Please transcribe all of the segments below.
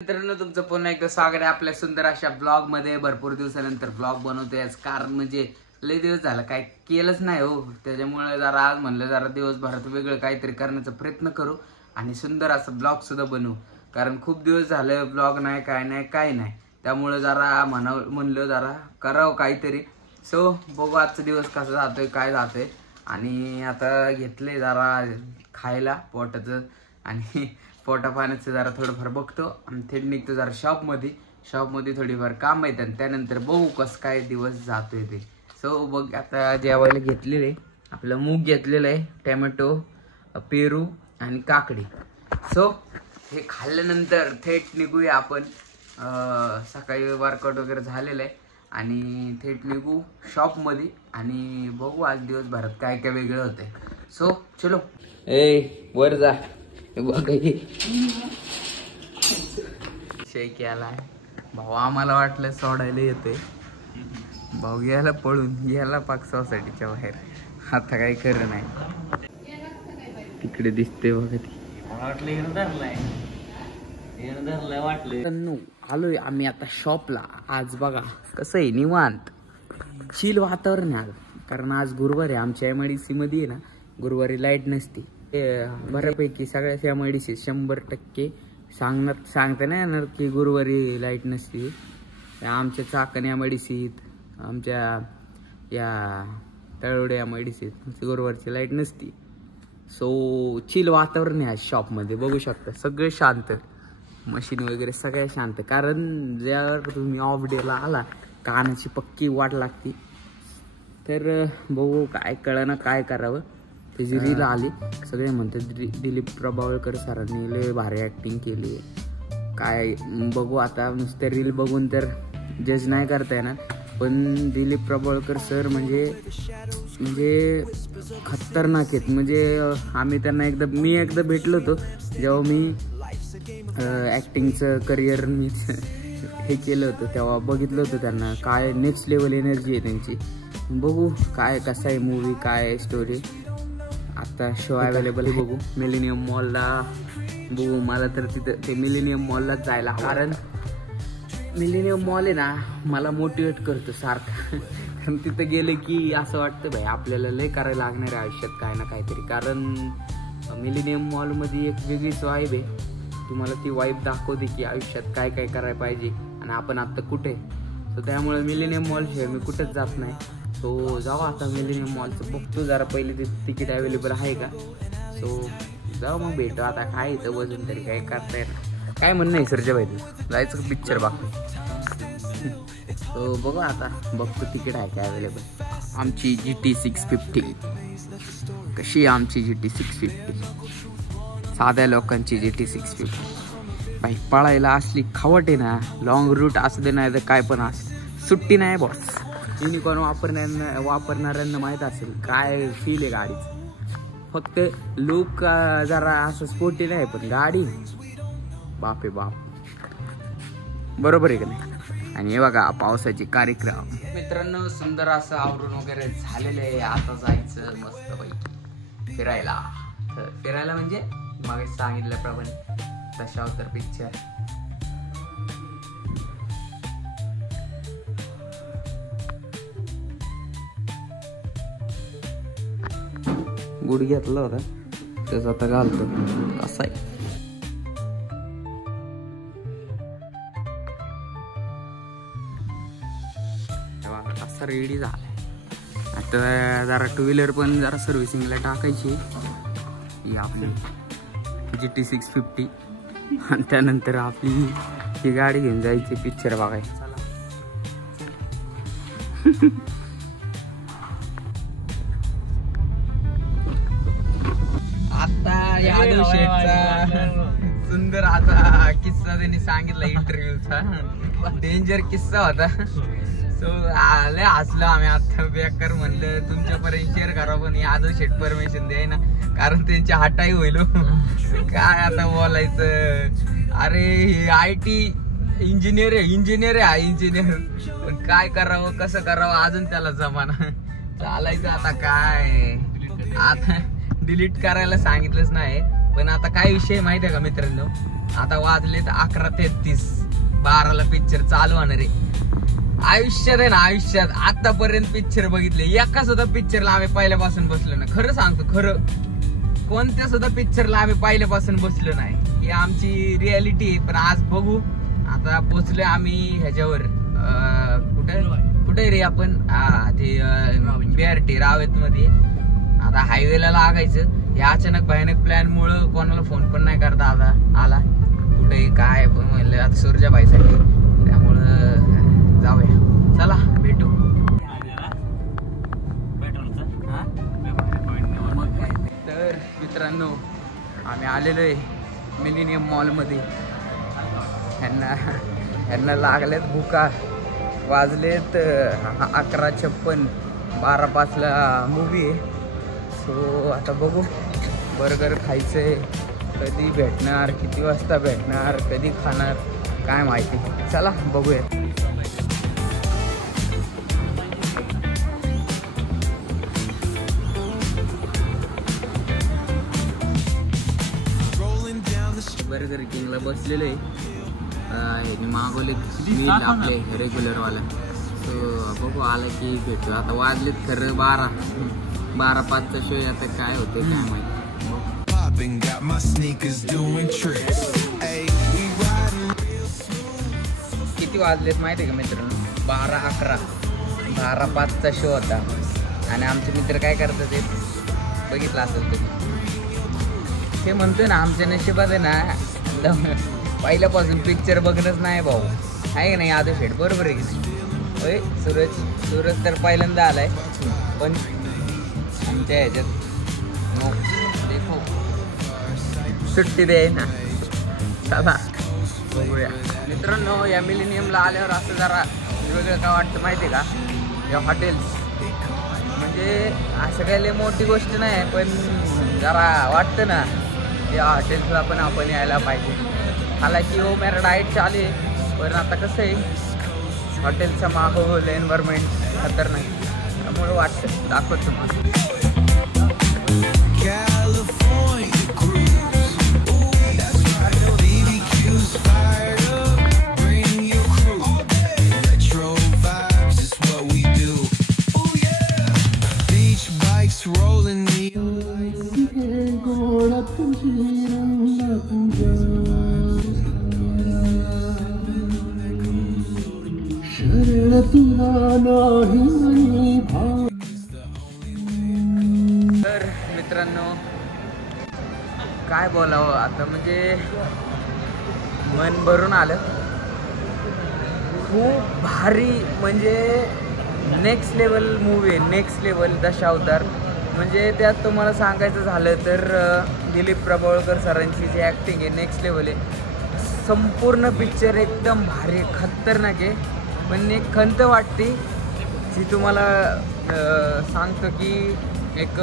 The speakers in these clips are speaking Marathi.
मित्रांनो तुमचं पुन्हा एकदा स्वागत आहे आपल्या सुंदर अशा ब्लॉग मध्ये। भरपूर दिवसानंतर ब्लॉग बनवतोय आज, कारण म्हणजे लय दिवस झाला काय केलंच नाही हो, त्याच्यामुळे जरा आज म्हणलं जरा दिवसभरात वेगळं काहीतरी करण्याचा प्रयत्न करू आणि सुंदर असं ब्लॉग सुद्धा बनवू। कारण खूप दिवस झाले ब्लॉग नाही काय नाही, त्यामुळे जरा म्हणलं जरा करावं काहीतरी। सो बघू आजचा दिवस कसा जातोय काय जातोय। आणि आता घेतले जरा खायला पोटाचं आणि पोटा पाण्याचं जरा थोडंफार बघतो आणि थेट निघतो जरा शॉपमध्ये थोडीफार काम आहेत आणि त्यानंतर बघू कसं काय दिवस जातोय ते। सो बघ आता जेवायला घेतलेले आपलं मूग घेतलेलं आहे, टोमॅटो, पेरू आणि काकडी। सो हे खाल्ल्यानंतर थेट निघूया आपण, सकाळी वर्कआउट वगैरे झालेलं आहे आणि थेट निघू शॉपमध्ये आणि बघू आज दिवसभरात काय काय वेगळं होतंय। सो चलो ए वर जा शेक याला भाऊ, आम्हाला वाटलं सोडायला येते भाऊ, गेला पळून गेला पाक सोसायटीच्या बाहेर, आता काही खरं नाही। तिकडे दिसते बघा ती, आलोय आम्ही आता शॉपला। आज बघा कसं आहे निवांत चिल वातावरण आहे, कारण आज गुरुवार आहे। आमच्या MIDC मध्ये ना गुरुवारी लाईट नसते, बऱ्यापैकी सगळ्या MIDC 100% सांगता नाही येणार की गुरुवारी लाईट नसते। आमच्या चाकण MIDC, आमच्या या तळवडे MIDC गुरुवारची लाईट नसती। सो चिल वातावरण आहे आज शॉपमध्ये, बघू शकता सगळे शांत, मशीन वगैरे सगळ्या शांत। कारण जर तुम्ही ऑफ डेला आला कानाची पक्की वाट लागती, तर बघू काय कळना काय करावं। त्याची रील आली, सगळे म्हणतात दिलीप प्रभावळकर सरांनी लय भारी ॲक्टिंग केली आहे। काय बघू आता, नुसतं रील बघून तर जज नाही करता येणार, पण दिलीप प्रभावळकर सर म्हणजे खतरनाक आहेत। म्हणजे आम्ही त्यांना मी एकदा भेटलो होतो जेव्हा मी ॲक्टिंगचं करिअर मी हे केलं होतं, तेव्हा बघितलं होतं त्यांना, काय नेक्स्ट लेवल एनर्जी आहे त्यांची। बघू काय कसा आहे मूवी, काय स्टोरी। आता शो अवेलेबल आहे, बघू मिलेनियम मॉलला बघू। मला तर तिथं ते मिलेनियम मॉललाच जायला, कारण मिलेनियम मॉल आहे ना मला मोटिवेट करतो सारखं कारण तिथं गेले की असं वाटतं भाई आपल्याला लय करायला लागणार आहे आयुष्यात काय ना काहीतरी। कारण मिलेनियम मॉलमध्ये एक वेगळीच वाईब आहे, तुम्हाला ती वाईब दाखवते की आयुष्यात काय काय करायला पाहिजे आणि आपण आत्ता कुठे। सो त्यामुळे मिलेनियम मॉलशिवाय मी कुठेच जात नाही। सो जाऊ आता मिलेनियम मॉलचं बघतो जरा पहिले ते तिकीट अवेलेबल आहे का। सो जाऊ मग भेटू, आता काय इथं बसून तरी काय करता येणार। काय म्हणणं आहे सरच्या भाई, जायचं पिक्चर बघ। सो बघू आता बघतो तिकीट आहे का अवेलेबल। आमची GT 650 कशी, आमची GT 650 साध्या लोकांची GT 650 भाई, पळायला असली खवट आहे ना, लॉंग रूट असू दे नाही तर काय पण असं सुट्टी नाही बॉस। युनिकॉर्न वापरणाऱ्यांना माहीत असेल काय फील आहे गाडीचं। फक्त लुक जरा असं स्पोर्टी नाही, पण गाडी बापे बाप, बरोबर आहे का नाही। आणि हे बघा पावसाचे कार्यक्रम। मित्रांनो सुंदर असं आवरून वगैरे झालेलं आहे, आता जायचं मस्त पैकी फिरायला। तर फिरायला म्हणजे मग सांगितल्याप्रमाणे दशावतार पिक्चर। गुड घेतला होता त्याचा आता घालतो, कसा आहे असा रेडी झालाय। आता जरा 2 व्हीलर पण जरा सर्व्हिसिंगला टाकायची ही आपली GT 650 आणि त्यानंतर आपली ही गाडी घेऊन जायची पिक्चर बघायला। आता यादव शेठचा सुंदर आता किस्सा त्यांनी सांगितला इंटरव्ह्यूचा, डेंजर किस्सा होता। सो आले हसलो आम्ही, आता बेकार म्हणलं तुमच्यापर्यंत शेअर करा, पण यादव शेठ परमिशन द्याय ना, कारण त्यांची हटाई होईल काय आता बोलायचं। अरे हे IT इंजिनियर आहे इंजिनियर, पण काय करावं कसं करावं अजून त्याला जमाना चालायचं। आता काय आता डिलीट करायला सांगितलंच नाही, पण आता काय विषय माहिती आहे का मित्रांनो, आता वाजले 11:33, 12ला पिक्चर चालू होणार आहे. आयुष्यात आहे ना, आयुष्यात आतापर्यंत पिक्चर बघितले, एका सुद्धा पिक्चरला आम्ही पहिल्यापासून बसलो ना. खरं सांगतो, खरं कोणत्या सुद्धा पिक्चरला आम्ही पहिल्यापासून बसलो नाही. ही आमची रियालिटी आहे. पण आज बघू. आता पोचलोय आम्ही ह्याच्यावर, कुठे रे आपण, ते BRT रावेत मध्ये. आता हायवेला लागायचं. या अचानक भयानक प्लॅन मुळे कोणाला फोन पण नाही करता आला कुठे काय. पण म्हणलं आता सूर्जाबाईसाठी, त्यामुळं जाऊया. चला भेटू. तर मित्रांनो, आम्ही आलेलो आहे मिलेनियम मॉलमध्ये. ह्यांना लागलेत भुका. वाजलेत 11:56, 12:05ला मूवी आहे. सो आता बघू, बर्गर खायचंय. कधी भेटणार, किती वाजता भेटणार, कधी खाणार, काय माहिती. चला बघूया. बर्गर किंगला बसलेलो आहे. मागवले मील आपले रेग्युलर वाला. सो बघू आलं की भेटू. आता वाजलेत खरं 12:05चा शो. आता काय होते काय माहिती. किती वाजलेत माहिती आहे का मित्रांनो? 12:11. 12:05चा शो होता. आणि आमचे मित्र काय करतात ते बघितलं असेल तुम्ही. ते म्हणतोय ना, आमच्या नशिबात आहे ना पहिल्यापासून पिक्चर बघणंच नाही भाऊ. आहे का नाही आदू शेठ? बरोबर आहे की होय. सूरज तर पहिल्यांदा आलाय. पण आमच्या ह्याच्यात देखो सुट्टी दे ना. चला बघूया मित्रांनो. या मिलेनियमला आल्यावर असं जरा वेगळं काय वाटतं माहिती आहे का? या हॉटेल्स म्हणजे असं काही लई मोठी गोष्ट नाही, पण जरा वाटतं ना या हॉटेल्सला पण आपण यायला पाहिजे. हालांकी हो मेरा डाएट चालू आहे, पण आता कसं आहे हॉटेलचा माहोल, एन्व्हायरमेंट खतरनाक. त्यामुळे वाटतं दाखवत तुम्हाला. तर मित्रांनो काय बोलावं आता, म्हणजे मन भरून आलं. खूप भारी, म्हणजे नेक्स्ट लेवल मूवी आहे. नेक्स्ट लेवल दशावतार. म्हणजे त्यात तुम्हाला सांगायचं झालं तर दिलीप प्रभावळकर सरांची जी ॲक्टिंग आहे नेक्स्ट लेवल आहे. संपूर्ण पिक्चर एकदम भारी खतरनाक आहे. पण एक खंत वाटते जी तुम्हाला सांगतो की एक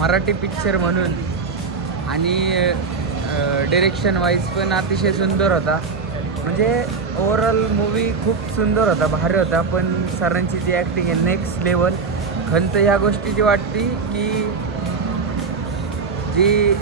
मराठी पिक्चर म्हणून, आणि डिरेक्शन वाईज पण अतिशय सुंदर होता. म्हणजे ओव्हरऑल मूवी खूप सुंदर होता, भारी होता. पण सरांची जी ॲक्टिंग आहे नेक्स्ट लेवल. खंत ह्या गोष्टीची वाटते की जी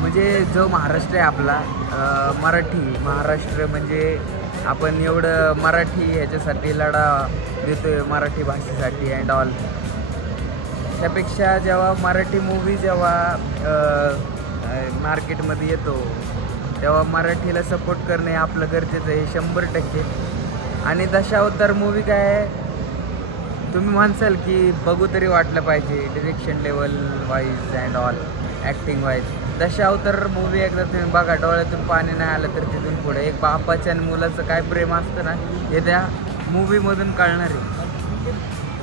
म्हणजे जो महाराष्ट्र आहे आपला, महाराष्ट्र म्हणजे आपण एवढं मराठी ह्याच्यासाठी लढा देतोय, मराठी भाषेसाठी अँड ऑल. त्यापेक्षा जेव्हा मराठी मूवी जेव्हा मार्केटमध्ये येतो तेव्हा मराठीला सपोर्ट करणे आपलं गरजेचं आहे 100%. आणि दशावतार मूवी काय आहे, तुम्ही म्हणसाल की बघू तरी वाटलं पाहिजे direction level wise and all, acting wise. Dashavatar movie एकदा तुम्ही बघा, डोळ्यातून पाणी नाही आलं तर तिथून पुढे एक बापाच्या आणि मुलाचं काय प्रेम असतं ना, हे त्या मूवीमधून कळणार आहे.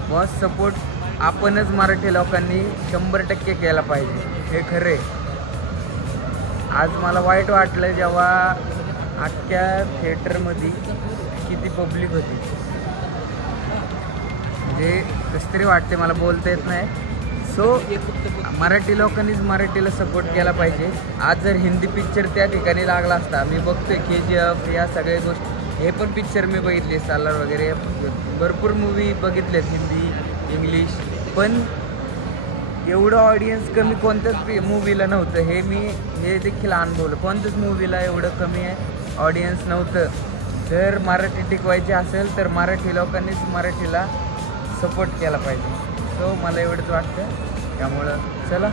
बॉस सपोर्ट आपणच मराठी लोकांनी 100% केला पाहिजे, हे खरे. आज मला वाईट वाटलं जेव्हा अख्ख्या थिएटरमध्ये किती पब्लिक होती. म्हणजे कसं तरी वाटते, मला बोलता येत नाही. सो मराठी लोकांनीच मराठीला सपोर्ट केला पाहिजे. आज जर हिंदी पिक्चर त्या ठिकाणी लागला असता, मी बघतोय KGF या सगळ्या गोष्टी, हे पण पिक्चर मी बघितले, सालार वगैरे भरपूर मूवी बघितलेत हिंदी इंग्लिश. पण एवढं ऑडियन्स कमी कोणत्याच मूवीला नव्हतं. हे देखील अनुभवलं. कोणत्याच मूवीला एवढं कमी आहे ऑडियन्स नव्हतं. जर मराठी टिकवायची असेल तर मराठी लोकांनीच मराठीला सपोर्ट केला पाहिजे. सो मला एवढंच वाटतं. त्यामुळं चला